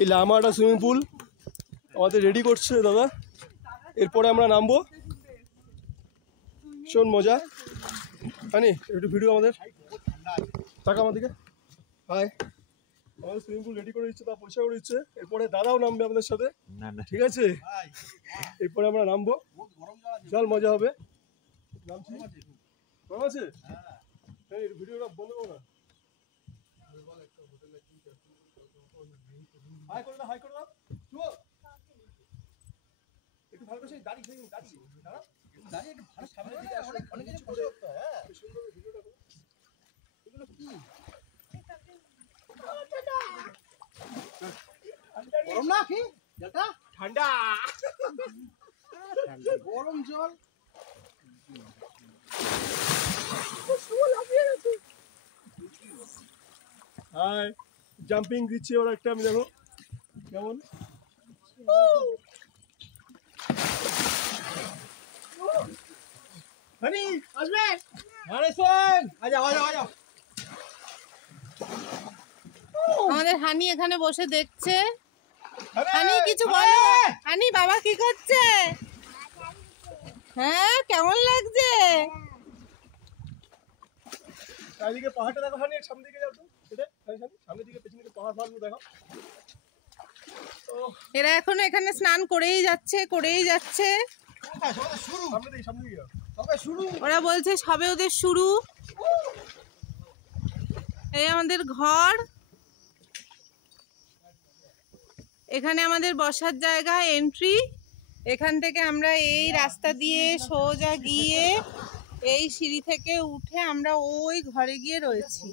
এই লামাটা swimming pool আমাদের ready করছে দাদা। এরপরে আমরা নামবো। ভীষণ মজা। হানি একটু ভিডিও আমাদের টাকা আমার দিকে। হাই, আমাদের সুইমিং পুল রেডি করে দিচ্ছে, তা পরিষ্কার করে দিচ্ছে। এরপরে দাদাও নামবে আমাদের সাথে, ঠিক আছে? এরপরে আমরা নামবো, চল মজা হবে। নামছি, ভালো আছে? ভিডিওটা বন্ধ করো না। হাই করে দাও, হাই করে দাও। একটু ভালো করে দাঁড়িয়ে দাঁড়িয়ে একটু ভালো সামনের দিকে আসো। অনেক কিছু করে হ্যাঁ সুন্দর ভিডিওটা করো। এগুলো কি গরম না কি জলটা? ঠান্ডা গরম জল। হাই, জাম্পিং দিচ্ছি ওরা একটা, আমি দেখো কেমন। হানি আসবে, আরে শোন, আজা আজা আজা। আমাদের হানি এখানে বসে দেখছে। হানি কিছু বলো। হানি বাবা কি করছে? হ্যাঁ কেমন লাগছে? চারিদিকে পাহাড়টা দেখো। হানি সামনে দিকে যাও তো, সামনের দিকে পেছনে দিকে পাহাড় ফাহাড় দেখো। এরা এখন এখানে স্নান করেই যাচ্ছে করেই যাচ্ছে। ওরা বলছে সবে ওদের শুরু। এই আমাদের ঘর, এখানে আমাদের বসার জায়গা, এন্ট্রি। এখান থেকে আমরা এই রাস্তা দিয়ে সোজা গিয়ে এই সিঁড়ি থেকে উঠে আমরা ওই ঘরে গিয়ে রয়েছি।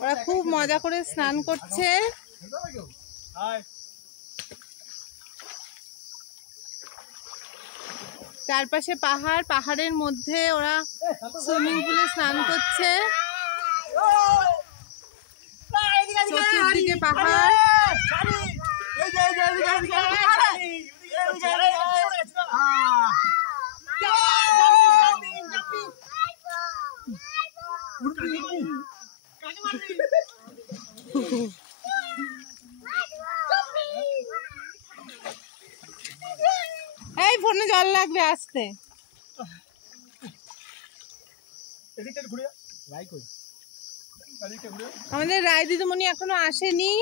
ওরা খুব মজা করে স্নান করছে। চারপাশে পাহাড়, পাহাড়ের মধ্যে ওরা সুইমিং পুলে স্নান করছে। চতুর্দিকে পাহাড়। এই ফোনে জল লাগবে, আসতে। আমাদের রায় দিদিমণি এখনো আসেনি।